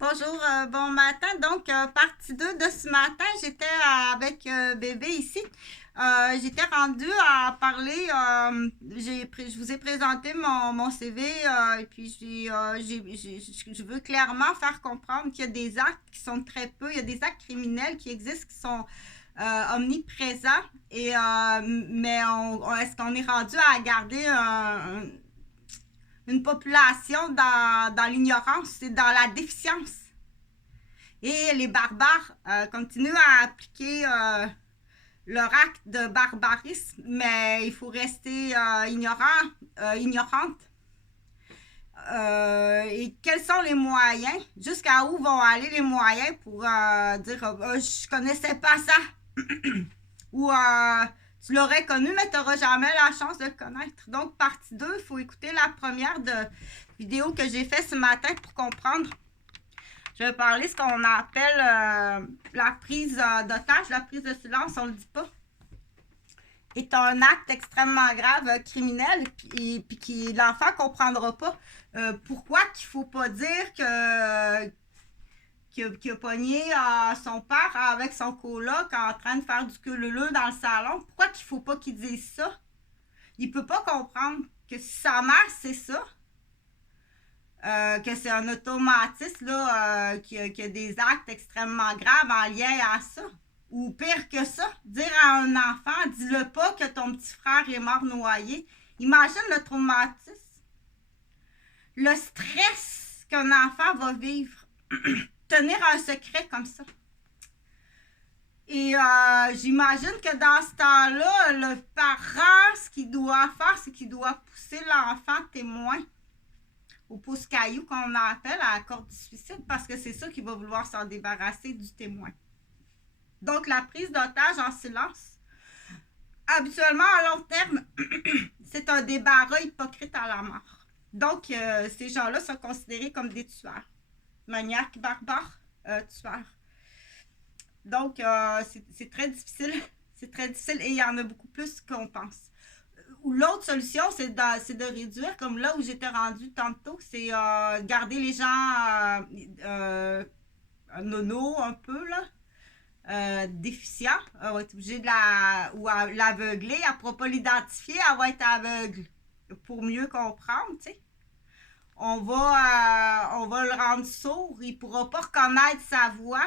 Bonjour, bon matin. Donc, partie 2 de ce matin, j'étais avec bébé ici. J'étais rendue à parler, je vous ai présenté mon CV et puis je veux clairement faire comprendre qu'il y a des actes qui sont très peu, il y a des actes criminels qui existent, qui sont omniprésents. Mais est-ce qu'on est rendu à garder une population dans l'ignorance et dans la déficience? Et les barbares continuent à appliquer leur acte de barbarisme, mais il faut rester ignorante. Et quels sont les moyens? Jusqu'à où vont aller les moyens pour dire je connaissais pas ça? Ou tu l'aurais connu, mais tu n'auras jamais la chance de le connaître. Donc, partie 2, il faut écouter la première vidéo que j'ai faite ce matin pour comprendre. Je vais parler de ce qu'on appelle la prise d'otage, la prise de silence, on ne le dit pas, est un acte extrêmement grave, criminel, puis qui l'enfant ne comprendra pas. Pourquoi qu'il ne faut pas dire qu'il a pogné son père avec son coloc en train de faire du queue-leu dans le salon? Pourquoi qu'il ne faut pas qu'il dise ça? Il ne peut pas comprendre que si sa mère c'est ça, que c'est un automatisme là, qui a des actes extrêmement graves en lien à ça. Ou pire que ça, dire à un enfant, dis-le pas que ton petit frère est mort noyé. Imagine le traumatisme, le stress qu'un enfant va vivre, tenir un secret comme ça. Et j'imagine que dans ce temps-là, le parent, ce qu'il doit faire, c'est qu'il doit pousser l'enfant témoin au pouce-caillou qu'on appelle à la corde du suicide, parce que c'est ça qui va vouloir s'en débarrasser du témoin. Donc, la prise d'otage en silence, habituellement, à long terme, c'est un débarras hypocrite à la mort. Donc, ces gens-là sont considérés comme des tueurs. Maniaques, barbares, tueurs. Donc, c'est très difficile. C'est très difficile et il y en a beaucoup plus qu'on pense. Ou l'autre solution, c'est de réduire, comme là où j'étais rendue tantôt, c'est garder les gens nono un peu, là, déficients. Elle va être obligée de l'aveugler. Elle ne pourra pas l'identifier, elle va être aveugle pour mieux comprendre, tu sais. On va le rendre sourd, il ne pourra pas reconnaître sa voix.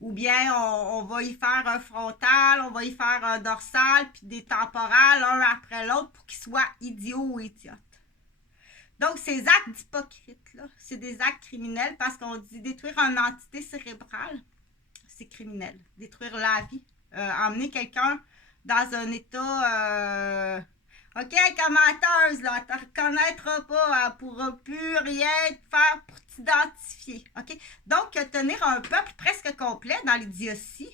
Ou bien on va y faire un frontal, on va y faire un dorsal, puis des temporales, un après l'autre, pour qu'il soit idiot ou idiote. Donc, ces actes d'hypocrite-là, c'est des actes criminels parce qu'on dit détruire une entité cérébrale, c'est criminel. Détruire la vie. Emmener quelqu'un dans un état... OK, commenteuse, là, tu ne reconnaîtras pas, elle ne pourra plus rien faire pour t'identifier. OK? Donc, tenir un peuple presque complet dans l'idiotie,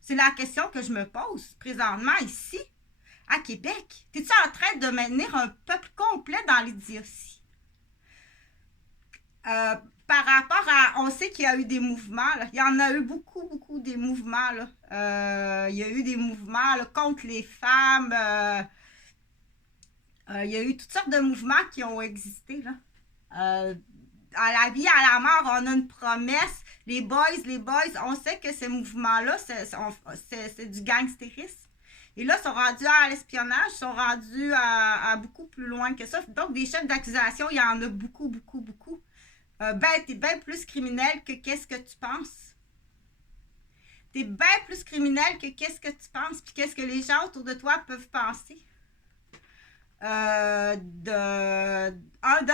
c'est la question que je me pose présentement ici, à Québec. Es-tu en train de maintenir un peuple complet dans l'idiotie? Par rapport à... On sait qu'il y a eu des mouvements, là. Il y en a eu beaucoup, beaucoup des mouvements, là. Il y a eu des mouvements là, contre les femmes... il y a eu toutes sortes de mouvements qui ont existé, là. À la vie, à la mort, on a une promesse. Les boys, on sait que ces mouvements-là, c'est du gangstérisme. Et là, ils sont rendus à l'espionnage, ils sont rendus à beaucoup plus loin que ça. Donc, des chefs d'accusation, il y en a beaucoup, beaucoup, beaucoup. T'es bien plus criminel que qu'est-ce que tu penses. T'es bien plus criminel que qu'est-ce que tu penses, puis qu'est-ce que les gens autour de toi peuvent penser. De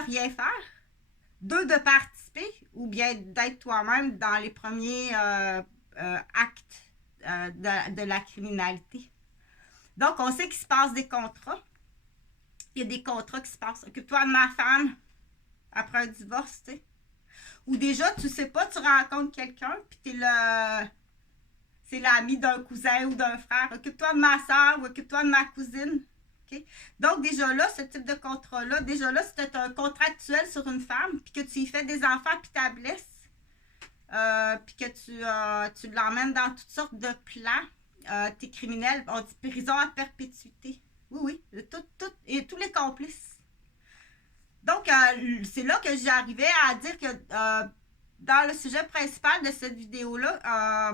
rien faire, 2, de participer, ou bien d'être toi-même dans les premiers actes de la criminalité. Donc, on sait qu'il se passe des contrats. Il y a des contrats qui se passent. Occupe-toi de ma femme après un divorce, tu sais. Ou déjà, tu sais pas, tu rencontres quelqu'un, puis c'est l'ami d'un cousin ou d'un frère. Occupe-toi de ma soeur ou occupe-toi de ma cousine. Okay? Donc, déjà là, ce type de contrat-là, déjà là, si tu es un contractuel sur une femme, puis que tu y fais des enfants, puis tu la blesses, puis que tu l'emmènes dans toutes sortes de plans, tu es criminel, on dit prison à perpétuité. Oui, oui, et tous les complices. Donc, c'est là que j'arrivais à dire que dans le sujet principal de cette vidéo-là,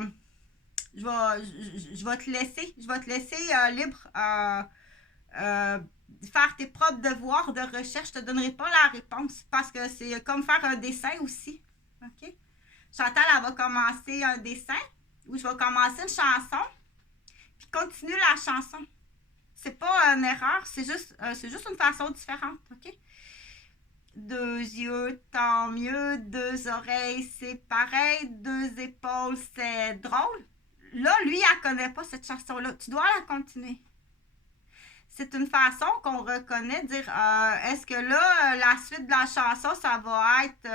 je vais te laisser, libre faire tes propres devoirs de recherche. Je te donnerai pas la réponse parce que c'est comme faire un dessin aussi. OK? Chantal, elle va commencer un dessin où je vais commencer une chanson puis continue la chanson. C'est pas une erreur, c'est juste une façon différente. OK? 2 yeux, tant mieux. 2 oreilles, c'est pareil. 2 épaules, c'est drôle. Là, lui, elle connaît pas cette chanson-là. Tu dois la continuer. C'est une façon qu'on reconnaît, dire est-ce que là, la suite de la chanson, ça va être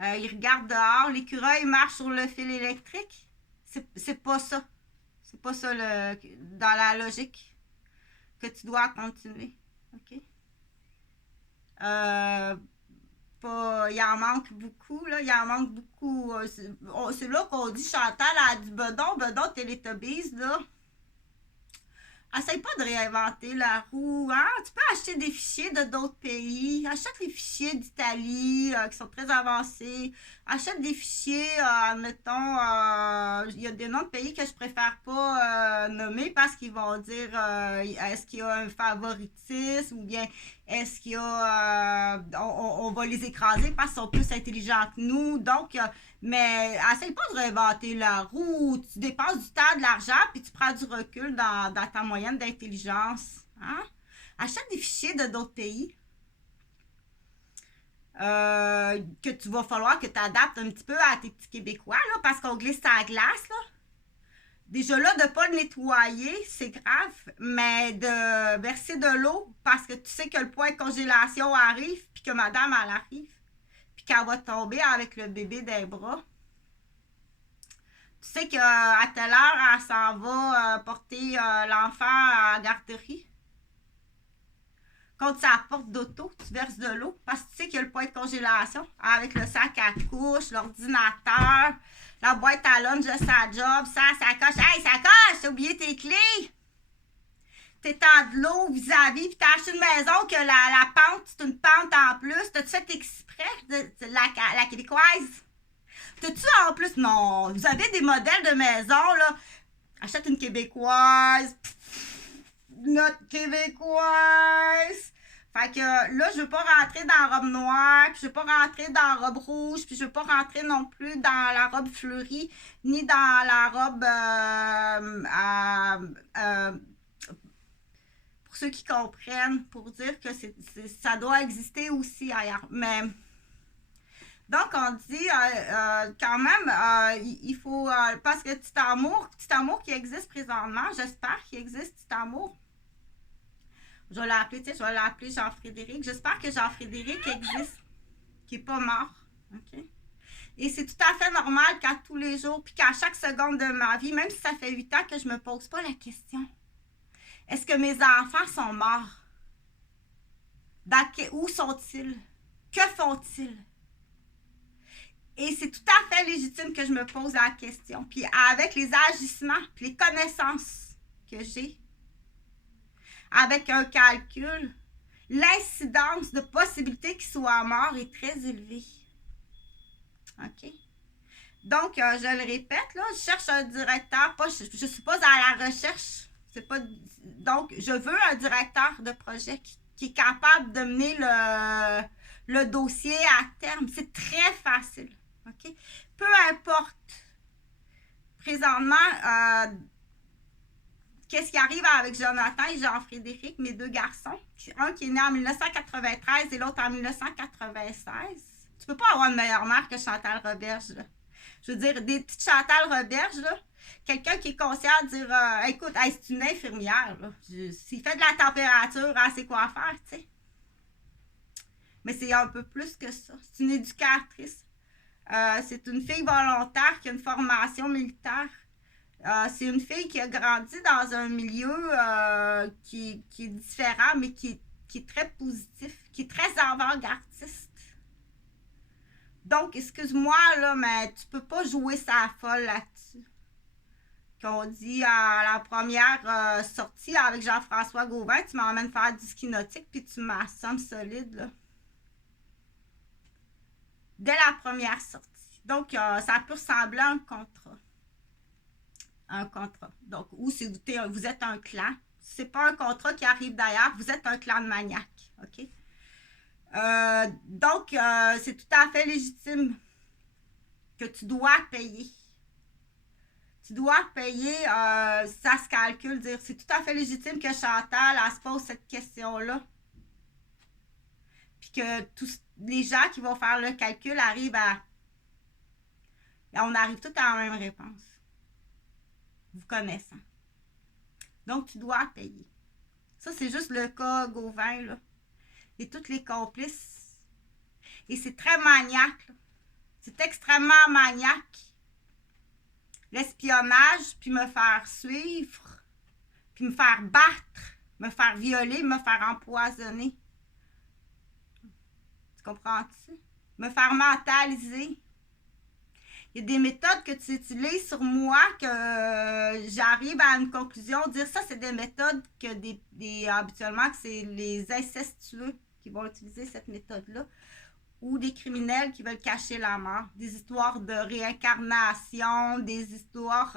il regarde dehors, l'écureuil marche sur le fil électrique. C'est pas ça. C'est pas ça dans la logique que tu dois continuer. OK? Il en manque beaucoup, là. Il en manque beaucoup. C'est là qu'on dit Chantal a du bedon, Télétobies, là. Essaye pas de réinventer la roue. Hein? Tu peux acheter des fichiers de d'autres pays. Achète les fichiers d'Italie qui sont très avancés. Achète des fichiers, admettons, il y a des noms de pays que je préfère pas nommer parce qu'ils vont dire est-ce qu'il y a un favoritisme ou bien est-ce qu'il y a on va les écraser parce qu'ils sont plus intelligents que nous. Donc, mais essaye pas de réinventer la roue. Tu dépenses du temps, de l'argent, puis tu prends du recul dans ta moyenne d'intelligence. Hein? Achète des fichiers de d'autres pays que tu vas falloir que tu adaptes un petit peu à tes petits Québécois, là, parce qu'on glisse à la glace. Là. Déjà là, de ne pas le nettoyer, c'est grave, mais de verser de l'eau parce que tu sais que le point de congélation arrive, puis que madame, elle arrive, puis qu'elle va tomber avec le bébé des bras. Tu sais qu'à telle heure, elle s'en va porter l'enfant à la garderie. Quand tu la porte d'auto, tu verses de l'eau parce que tu sais qu'il y a le point de congélation avec le sac à couche, l'ordinateur, la boîte à lunch de sa job, ça coche. Hey, ça coche, t'as oublié tes clés. T'étends de l'eau vis-à-vis, puis t'as acheté une maison que la pente, c'est une pente en plus. T'as-tu fait exprès de la québécoise? T'as-tu en plus? Non, vous avez des modèles de maison, là. Achète une québécoise. Notre québécoise. Fait que là, je veux pas rentrer dans la robe noire, puis je veux pas rentrer dans la robe rouge, puis je veux pas rentrer non plus dans la robe fleurie, ni dans la robe pour ceux qui comprennent, pour dire que ça doit exister aussi ailleurs. Mais donc, on dit quand même, il faut, parce que petit amour qui existe présentement, j'espère qu'il existe petit amour. Je vais l'appeler Jean-Frédéric. J'espère que Jean-Frédéric existe, qu'il n'est pas mort. OK? Et c'est tout à fait normal qu'à tous les jours, puis qu'à chaque seconde de ma vie, même si ça fait 8 ans que je ne me pose pas la question, est-ce que mes enfants sont morts? Où sont-ils? Que font-ils? Et c'est tout à fait légitime que je me pose la question. Puis avec les agissements, puis les connaissances que j'ai, avec un calcul, l'incidence de possibilité qu'il soit mort est très élevée. OK? Donc, je le répète, là, je cherche un directeur, je ne suis pas à la recherche. Donc, je veux un directeur de projet qui est capable de mener le dossier à terme. C'est très facile. OK? Peu importe présentement qu'est-ce qui arrive avec Jonathan et Jean-Frédéric, mes 2 garçons, un qui est né en 1993 et l'autre en 1996. Tu peux pas avoir une meilleure mère que Chantal Roberge, là. Je veux dire, des petites Chantal Roberge, là, quelqu'un qui est conscient de dire écoute, c'est une infirmière, là. S'il fait de la température, elle sait quoi faire, tu sais. Mais c'est un peu plus que ça. C'est une éducatrice. C'est une fille volontaire qui a une formation militaire. C'est une fille qui a grandi dans un milieu qui est différent, mais qui est très positif, qui est très avant-gardiste. Donc, excuse-moi, là, mais tu peux pas jouer sa folle là-dessus. qu'on dit à la première sortie avec Jean-François Gauvin, tu m'emmènes faire du ski nautique, puis tu m'assommes solide, là. Dès la première sortie. Donc, ça peut ressembler à un contrat. Un contrat. Donc, ou si vous êtes un clan. Si c'est pas un contrat qui arrive d'ailleurs, vous êtes un clan de maniaques. OK? Donc, c'est tout à fait légitime que tu dois payer. Tu dois payer, ça se calcule, dire c'est tout à fait légitime que Chantal, elle se pose cette question-là. Puis que tous les gens qui vont faire le calcul arrivent à. On arrive tous à la même réponse. Vous connaissant. Donc, tu dois payer. Ça, c'est juste le cas Gauvin, là. Et tous les complices. Et c'est très maniaque, là. C'est extrêmement maniaque. L'espionnage, puis me faire suivre, puis me faire battre, me faire violer, me faire empoisonner. Tu comprends-tu? Me faire mentaliser. Il y a des méthodes que tu utilises sur moi que j'arrive à une conclusion, dire ça, c'est des méthodes que habituellement, que c'est les incestueux qui vont utiliser cette méthode-là, ou des criminels qui veulent cacher la mort, des histoires de réincarnation, des histoires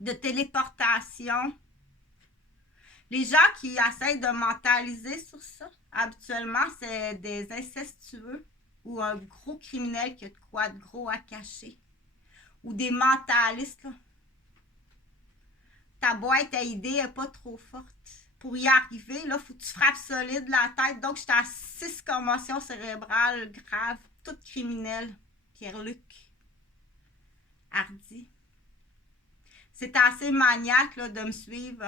de téléportation. Les gens qui essayent de mentaliser sur ça, habituellement, c'est des incestueux ou un gros criminel qui a de quoi de gros à cacher. Ou des mentalistes, là. Ta boîte à idées n'est pas trop forte. Pour y arriver, il faut que tu frappes solide la tête. Donc, j'étais à 6 commotions cérébrales graves, toutes criminelles. Pierre-Luc. Hardy. C'est assez maniaque là, de me suivre.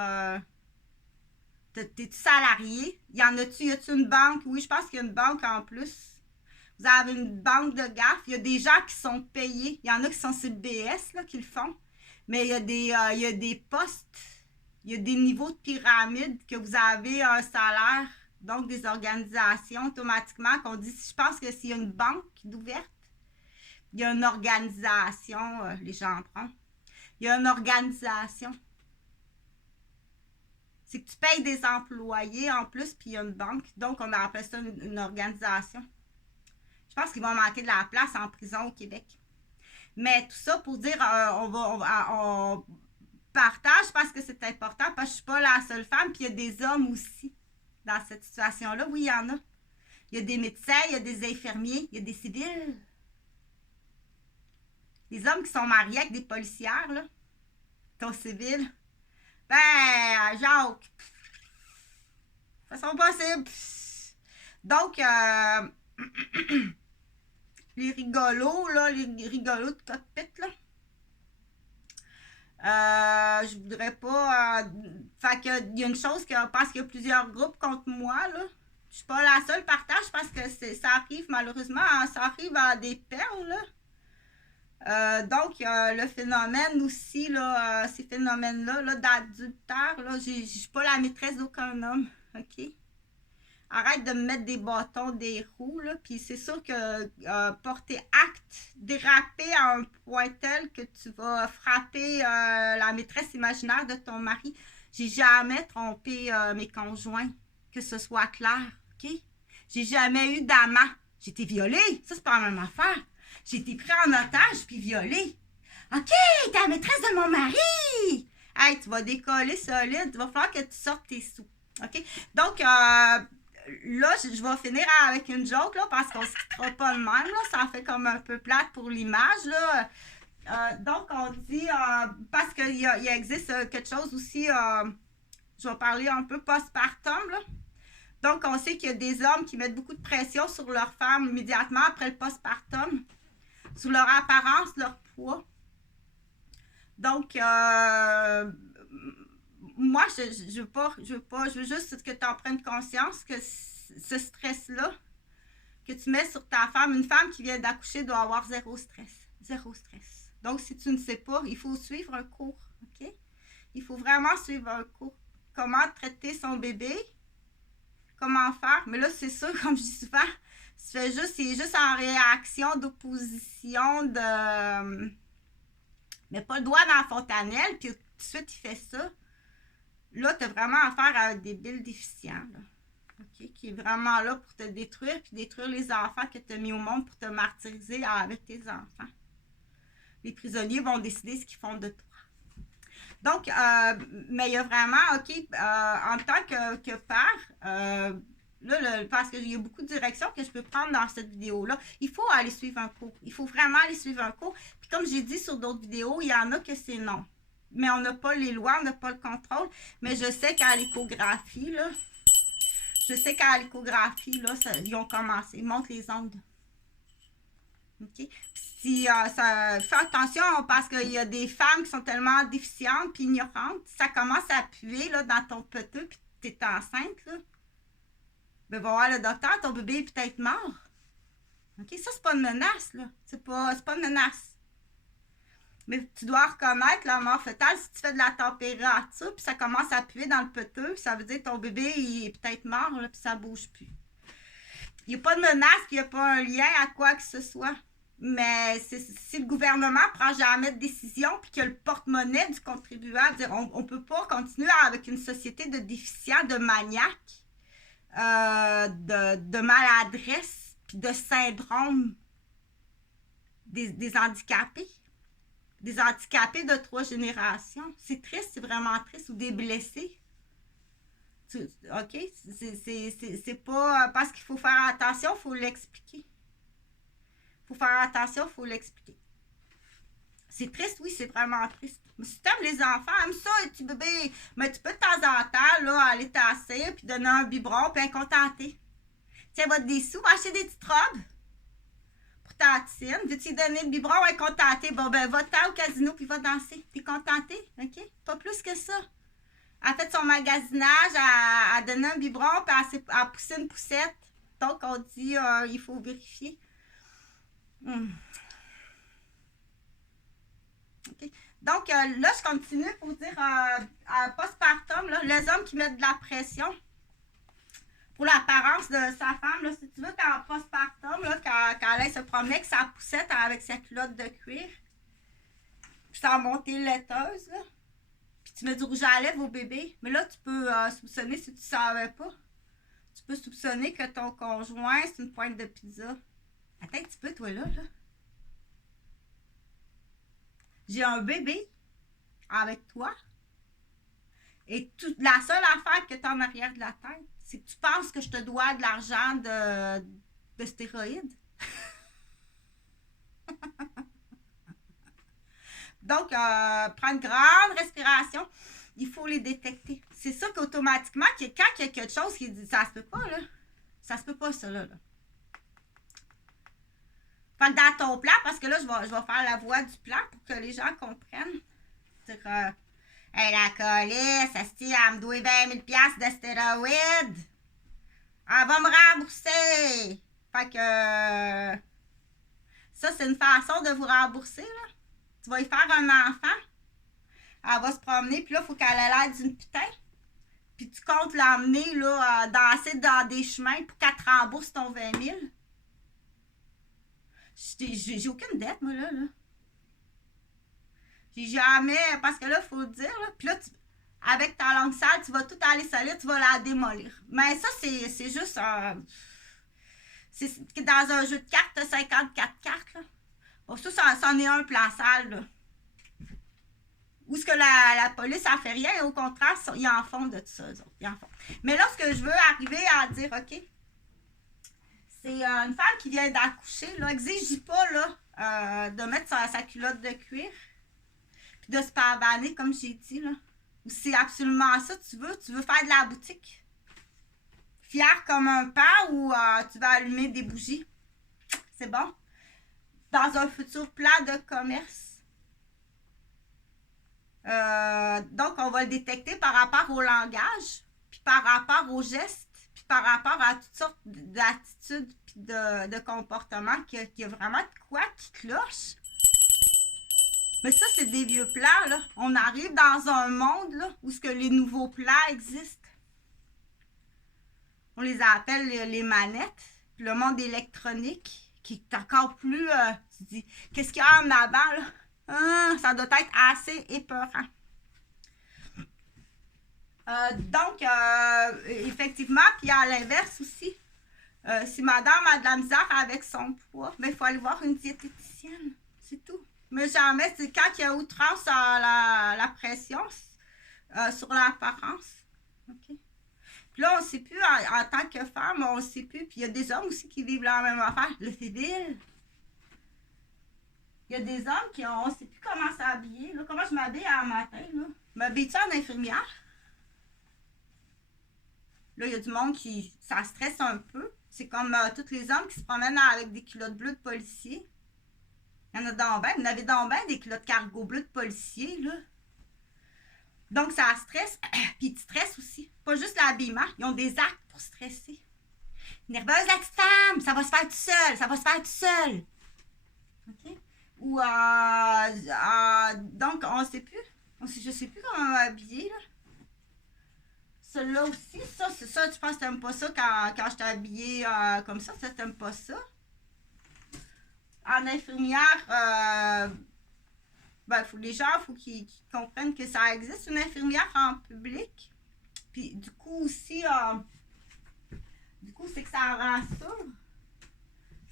T'es-tu salarié? Y a-tu une banque? Oui, je pense qu'il y a une banque en plus. Vous avez une banque de gaffe. Il y a des gens qui sont payés. Il y en a qui sont sur le BS là, qui le font. Mais il y a des postes. Il y a des niveaux de pyramide que vous avez un salaire. Donc, des organisations automatiquement qu'on dit, je pense que s'il y a une banque d'ouverte, il y a une organisation, les gens en prennent. Il y a une organisation. C'est que tu payes des employés en plus, puis il y a une banque. Donc, on appelle ça une organisation. Je pense qu'il va manquer de la place en prison au Québec. Mais tout ça pour dire, on partage parce que c'est important, parce que je ne suis pas la seule femme, puis il y a des hommes aussi dans cette situation-là. Oui, il y en a. Il y a des médecins, il y a des infirmiers, il y a des civils. Les hommes qui sont mariés avec des policières, là, qui sont civils. Ben, Jacques, façon possible. Donc, les rigolos, là, les rigolos de cockpit, là. Je voudrais pas. Fait que il y a une chose que parce qu'il y a plusieurs groupes contre moi, là. Je suis pas la seule partage parce que ça arrive malheureusement, hein, ça arrive à des perles, là. Donc, le phénomène aussi, là, ces phénomènes-là là, d'adultère, là, je suis pas la maîtresse d'aucun homme, OK? Arrête de me mettre des bâtons des roues, là, puis c'est sûr que porter acte, déraper à un point tel que tu vas frapper la maîtresse imaginaire de ton mari. J'ai jamais trompé mes conjoints, que ce soit clair, OK? J'ai jamais eu d'amant. J'ai été violée, ça c'est pas la même affaire. J'ai été pris en otage puis violée. OK, t'es la maîtresse de mon mari! Hey, tu vas décoller solide, il va falloir que tu sortes tes sous. OK? Donc, là, je vais finir avec une joke, là, parce qu'on ne se quittera pas de même, là. Ça fait comme un peu plate pour l'image, là. Donc, on dit, parce qu'il existe quelque chose aussi, je vais parler un peu postpartum, là. Donc, on sait qu'il y a des hommes qui mettent beaucoup de pression sur leur femme immédiatement après le postpartum, sur leur apparence, leur poids. Donc, moi, je veux juste que tu en prennes conscience que ce stress-là que tu mets sur ta femme, une femme qui vient d'accoucher doit avoir zéro stress. Zéro stress. Donc, si tu ne sais pas, il faut suivre un cours, OK? Il faut vraiment suivre un cours. Comment traiter son bébé? Comment faire? Mais là, c'est sûr, comme je dis souvent, c'est juste en réaction d'opposition, de met pas le doigt dans la fontanelle, puis tout de suite, il fait ça. Là, tu as vraiment affaire à un débile déficient, là. OK? Qui est vraiment là pour te détruire, puis détruire les enfants que tu as mis au monde pour te martyriser avec tes enfants. Les prisonniers vont décider ce qu'ils font de toi. Donc, mais il y a vraiment, OK, en tant que père, là, parce qu'il y a beaucoup de directions que je peux prendre dans cette vidéo-là, il faut aller suivre un cours. Il faut vraiment aller suivre un cours. Puis comme j'ai dit sur d'autres vidéos, il y en a que c'est non. Mais on n'a pas les lois, on n'a pas le contrôle. Mais je sais qu'à l'échographie, là, ils ont commencé. Ils montrent les ondes. OK? Si, fais attention parce qu'il y a des femmes qui sont tellement déficientes et ignorantes. Ça commence à puer là, dans ton peteux puis tu es enceinte. Là. Ben, va voir le docteur, ton bébé est peut-être mort. OK? Ça, c'est pas une menace. Là. C'est pas une menace. Mais tu dois reconnaître la mort fœtale si tu fais de la température puis ça commence à puer dans le peteux. Ça veut dire que ton bébé il est peut-être mort là, puis ça bouge plus. Il n'y a pas de menace puis il n'y a pas un lien à quoi que ce soit. Mais si le gouvernement ne prend jamais de décision puis qu'il y a le porte-monnaie du contribuable, dire on ne peut pas continuer avec une société de déficients, de maniaques, de maladresse puis de syndrome des handicapés. Des handicapés de 3 générations. C'est triste, c'est vraiment triste. Ou des blessés. OK? C'est pas parce qu'il faut faire attention, il faut l'expliquer. Il faut faire attention, il faut l'expliquer. C'est triste, oui, c'est vraiment triste. Mais si tu aimes les enfants, aime ça, et tu bébé, mais tu peux de temps en temps là, aller tasser, puis donner un biberon, puis contenter. Tiens, va des sous, va acheter des petites robes. Tantine, veux-tu lui donner le biberon, elle est contentée. Bon, ben, va-t'en au casino puis va danser. T'es contentée, OK? Pas plus que ça. Elle a fait son magasinage, elle a donné un biberon, puis elle a poussé une poussette. Donc, on dit, il faut vérifier. Okay. Donc, là, je continue pour dire, postpartum, là, les hommes qui mettent de la pression pour l'apparence de sa femme, là, si tu veux, quand postpartum, là, quand elle se promenait avec sa poussette avec sa culotte de cuir, puis sa montée laiteuse, là, puis tu mets du rouge à lèvres au bébé, mais là, tu peux soupçonner, si tu ne savais pas, tu peux soupçonner que ton conjoint, c'est une pointe de pizza. Attends un petit peu, toi, là. J'ai un bébé avec toi, et la seule affaire que tu as en arrière de la tête, c'est que tu penses que je te dois de l'argent de stéroïdes. Donc, prends une grande respiration. Il faut les détecter. C'est sûr qu'automatiquement, quand il y a quelque chose qui dit ça se peut pas, là. Ça se peut pas, ça, là. Fait que dans ton plan, parce que là, je vais faire la voix du plan pour que les gens comprennent. C'est-à-dire, hey, la colisse, elle me doit 20 000 $ de stéroïdes. Elle va me rembourser. Fait que ça, c'est une façon de vous rembourser, là. Tu vas y faire un enfant. Elle va se promener, puis là, il faut qu'elle ait l'air d'une putain. Puis tu comptes l'emmener, là, danser dans des chemins pour qu'elle te rembourse ton 20 000. J'ai aucune dette, moi, là. J'ai jamais, parce que là, il faut le dire, là. Puis là, avec ta langue sale, tu vas tout aller salir, tu vas la démolir. Mais ça, c'est juste c'est dans un jeu de cartes, t'as 54 cartes, là. Bon, ça, c'en est un plan sale, là. Où est-ce que la police a fait rien, et au contraire, ils en font de tout ça, eux autres. Ils en font. Mais là, ce que je veux arriver à dire, OK, c'est une femme qui vient d'accoucher, là, exige pas, là, de mettre sa culotte de cuir, puis de se pavaner, comme j'ai dit, là. Ou c'est absolument ça tu veux faire de la boutique. Fier comme un pan ou tu vas allumer des bougies. C'est bon? Dans un futur plan de commerce. Donc, on va le détecter par rapport au langage, puis par rapport aux gestes, puis par rapport à toutes sortes d'attitudes puis de comportements qu'il y a vraiment de quoi qui cloche. Mais ça, c'est des vieux plans, là. On arrive dans un monde, là, où ce que les nouveaux plans existent. On les appelle les manettes. Puis le monde électronique, qui est encore plus... tu dis, qu'est-ce qu'il y a en avant, là? Ça doit être assez épeurant. Donc, effectivement, puis à l'inverse aussi, si madame a de la misère avec son poids, ben, il faut aller voir une diététicienne. C'est tout. Mais jamais, c'est quand il y a outrance à la pression sur l'apparence. OK? Puis là, on ne sait plus, en tant que femme, on ne sait plus. Puis il y a des hommes aussi qui vivent la même affaire. Le civil. Il y a des hommes qui on ne sait plus comment s'habiller. Là. Comment je m'habille un matin? M'habille-tu en infirmière? Là, il y a du monde qui. Ça stresse un peu. C'est comme tous les hommes qui se promènent avec des culottes bleues de policiers. Il y en a dans ben. Vous en avez dans ben des culottes cargo bleues de policiers, là. Donc, ça stresse. Puis, ils stressent aussi. Pas juste l'habillement. Ils ont des actes pour stresser. Nerveuse, la petite femme. Ça va se faire tout seul. Ça va se faire tout seul. OK? Ou, donc, on ne sait plus. Je ne sais plus comment m'habiller, là. Celui-là aussi, ça, c'est ça, tu penses que t'aimes pas ça quand je t'ai habillée comme ça t'aimes pas ça. En infirmière, ben, les gens, il faut qu'ils comprennent que ça existe, une infirmière en public. Puis du coup aussi, c'est que ça rassure.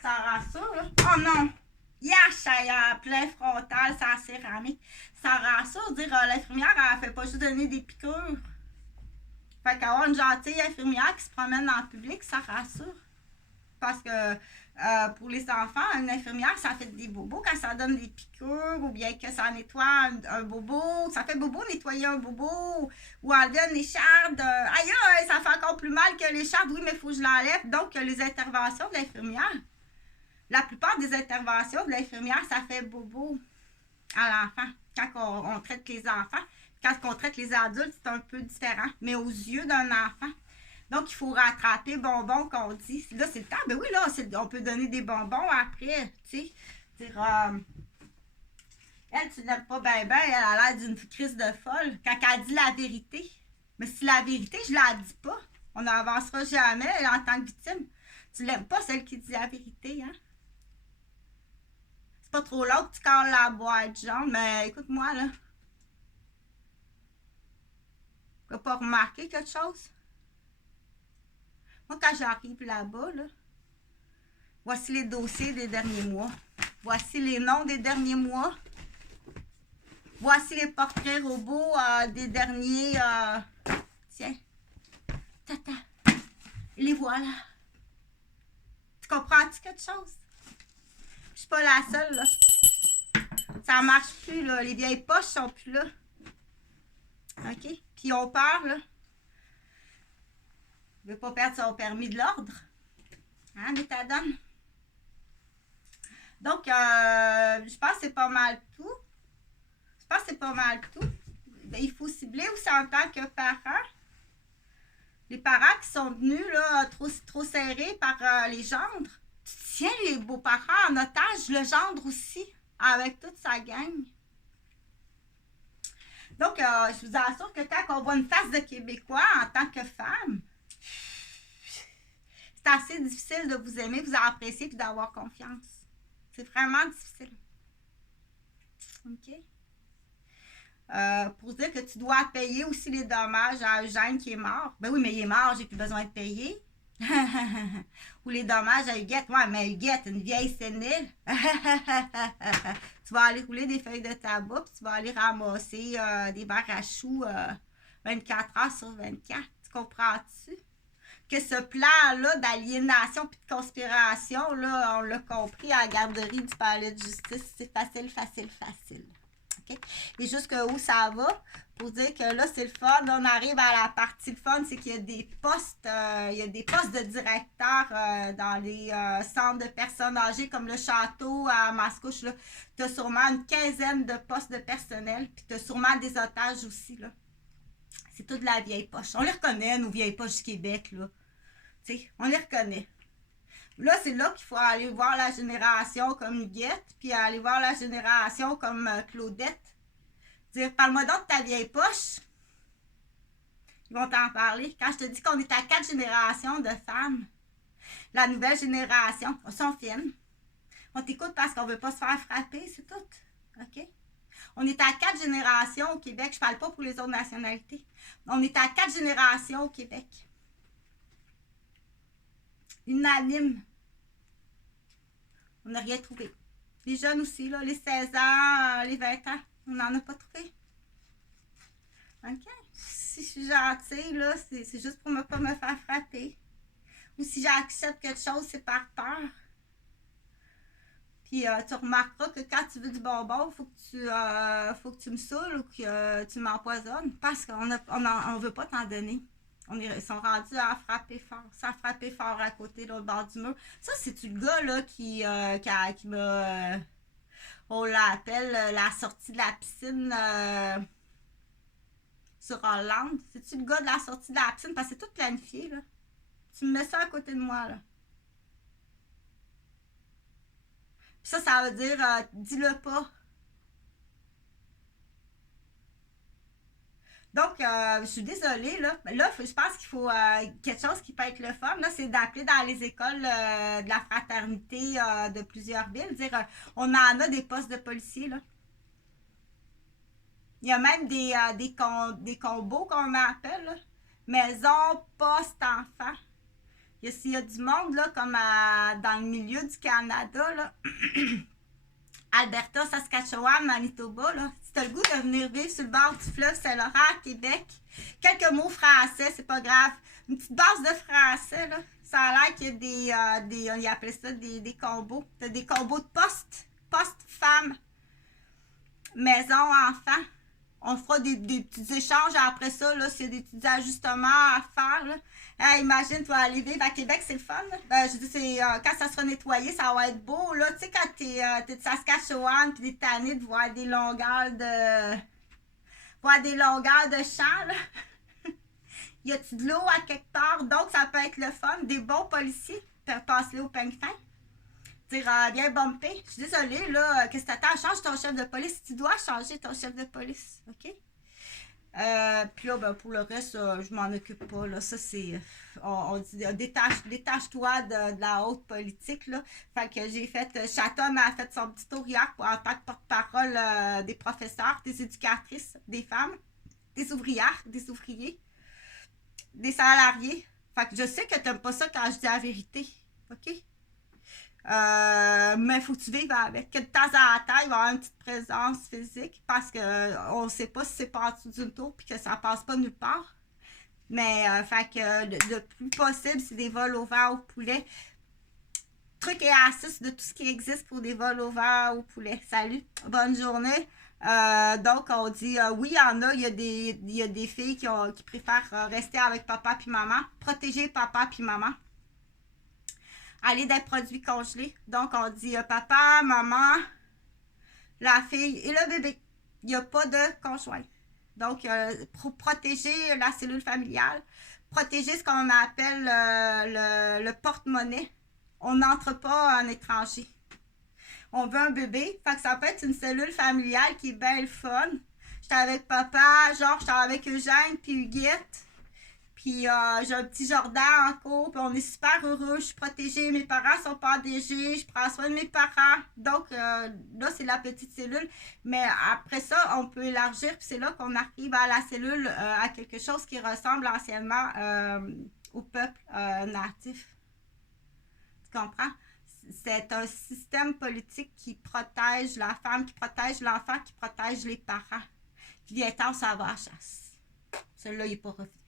Ça rassure, là. Oh non! Yash, ça y a plein frontal, ça céramique. Ça rassure, dire l'infirmière, elle fait pas juste donner des piqûres. Fait qu'avoir une gentille infirmière qui se promène dans le public, ça rassure. Parce que pour les enfants, une infirmière, ça fait des bobos quand ça donne des piqûres ou bien que ça nettoie un bobo. Ça fait bobo nettoyer un bobo ou enlever une écharde. Aïe, ça fait encore plus mal que l'écharde. Oui, mais il faut que je l'enlève. Donc, les interventions de l'infirmière, la plupart des interventions de l'infirmière, ça fait bobo à l'enfant quand on traite les enfants. Quand on traite les adultes, c'est un peu différent, mais aux yeux d'un enfant. Donc, il faut rattraper bonbons qu'on dit. Là, c'est le temps. Ben oui, là, on peut donner des bonbons après, tu sais. Dire, elle, tu n'aimes pas ben, elle a l'air d'une crise de folle quand elle dit la vérité. Mais si la vérité, je la dis pas, on n'avancera jamais en tant que victime. Tu l'aimes pas, celle qui dit la vérité, hein? C'est pas trop long que tu colles la boîte, genre, mais écoute-moi, là. Tu n'as pas remarqué quelque chose? Moi, quand j'arrive là-bas, là, voici les dossiers des derniers mois. Voici les noms des derniers mois. Voici les portraits robots des derniers... tiens. Tata. Les voilà. Tu comprends-tu quelque chose? Je suis pas la seule, là. Ça marche plus, là. Les vieilles poches sont plus là. OK? Puis on peur, là. Il ne veut pas perdre son permis de l'ordre. Hein, méthadone? Donc, je pense que c'est pas mal tout. Ben, il faut cibler aussi en tant que parent. Les parents qui sont venus là, trop serrés par les gendres. Tu tiens les beaux-parents en otage, le gendre aussi, avec toute sa gang. Donc, je vous assure que quand on voit une face de Québécois en tant que femme, c'est assez difficile de vous aimer, vous apprécier et d'avoir confiance. C'est vraiment difficile. OK? Pour dire que tu dois payer aussi les dommages à Eugène qui est mort. Ben oui, mais il est mort, j'ai plus besoin de payer. Ou les dommages à Huguette. Ouais, mais Huguette, une vieille sénile. Tu vas aller rouler des feuilles de tabac, puis tu vas aller ramasser des verres à choux 24 heures sur 24. Tu comprends-tu? Que ce plan-là d'aliénation et de conspiration, là, on l'a compris à la garderie du palais de justice. C'est facile. Okay? Et jusqu'où ça va? Pour dire que là, c'est le fun. On arrive à la partie fun, c'est qu'il y a des postes, de directeurs dans les centres de personnes âgées comme le château à Mascouche. Tu as sûrement une quinzaine de postes de personnel, puis tu as sûrement des otages aussi. Là. C'est toute la vieille poche. On les reconnaît, nos vieilles poches du Québec. Là. T'sais, on les reconnaît. Là, c'est là qu'il faut aller voir la génération comme Huguette, puis aller voir la génération comme Claudette. Dire, parle-moi donc de ta vieille poche. Ils vont t'en parler. Quand je te dis qu'on est à 4 générations de femmes, la nouvelle génération, on s'en fine. On t'écoute parce qu'on veut pas se faire frapper, c'est tout. OK? On est à 4 générations au Québec. Je parle pas pour les autres nationalités. On est à 4 générations au Québec. Unanime. On n'a rien trouvé. Les jeunes aussi, là, les 16 ans, les 20 ans, on n'en a pas trouvé. OK? Si je suis gentille, là, c'est juste pour ne pas me faire frapper. Ou si j'accepte quelque chose, c'est par peur. Puis tu remarqueras que quand tu veux du bonbon, faut que tu me saoules ou que tu m'empoisonnes parce qu'on on veut pas t'en donner. Ils sont rendus à frapper fort. Ça a frappé fort à côté, de l'autre bord du mur. Ça, c'est-tu le gars là, qui m'a... on l'appelle la sortie de la piscine sur Hollande. C'est-tu le gars de la sortie de la piscine? Parce que c'est tout planifié, là. Tu me mets ça à côté de moi, là. Puis ça veut dire, dis-le pas. Donc, je suis désolée, là. Là, je pense qu'il faut quelque chose qui peut être le fun, là, c'est d'appeler dans les écoles de la fraternité de plusieurs villes, dire, on en a des postes de policiers, là. Il y a même des combos qu'on appelle, là. Maison, poste, enfant. S'il y a du monde, là, comme dans le milieu du Canada, là, Alberta, Saskatchewan, Manitoba, là, si t'as le goût de venir vivre sur le bord du fleuve Saint-Laurent à Québec, quelques mots français, c'est pas grave. Une petite base de français, là. Ça a l'air qu'il y a on y appelle ça des combos. T'as des combos de poste, femme, maison, enfant. On fera des petits échanges après ça, là, s'il y a des petits ajustements à faire, là. Imagine, tu vas aller vivre à Québec, c'est le fun. Ben, je dis, quand ça sera nettoyé, ça va être beau. Là. Tu sais, quand t'es de Saskatchewan puis t'es tanné de voir des longueurs de champs, là. Y a-tu de l'eau à quelque part? Donc, ça peut être le fun. Des bons policiers, passe-les au peigne fin. Dire, bien bumpé. Je suis désolée, là, qu'est-ce que t'attends? Change ton chef de police. Tu dois changer ton chef de police, OK? Puis là, ben, pour le reste, je m'en occupe pas. Là. Ça, c'est. On dit détache-toi de la haute politique. Là. Fait que j'ai fait. Chaton a fait son petit tour hier en tant que porte-parole des professeurs, des éducatrices, des femmes, des ouvrières, des ouvriers, des salariés. Fait que je sais que t'aimes pas ça quand je dis la vérité. OK? Mais il faut que tu vives avec. Que de temps en temps, il va y avoir une petite présence physique parce qu'on ne sait pas si c'est pas en dessous d'une tour puis que ça passe pas nulle part. Mais fait que le plus possible, c'est des vols au vent au poulet. Trucs et astuces de tout ce qui existe pour des vols au vent au poulet. Salut, bonne journée. Donc, on dit oui, il y en a. Il y a des filles qui préfèrent rester avec papa puis maman. Protéger papa puis maman. Aller des produits congelés. Donc, on dit papa, maman, la fille et le bébé. Il n'y a pas de conjoint. Donc, pour protéger la cellule familiale, protéger ce qu'on appelle le porte-monnaie. On n'entre pas en étranger. On veut un bébé. Fait que ça peut être une cellule familiale qui est bien le fun. J'étais avec papa, genre, j'étais avec Eugène puis Huguette. Puis j'ai un petit jardin en cours, puis on est super heureux, je suis protégée, mes parents sont pas endeuillés, je prends soin de mes parents. Donc là, c'est la petite cellule. Mais après ça, on peut élargir, puis c'est là qu'on arrive à la cellule, à quelque chose qui ressemble anciennement au peuple natif. Tu comprends? C'est un système politique qui protège la femme, qui protège l'enfant, qui protège les parents. Puis viens-t'en, ça va à la chasse. Celui-là, il n'est pas refusé.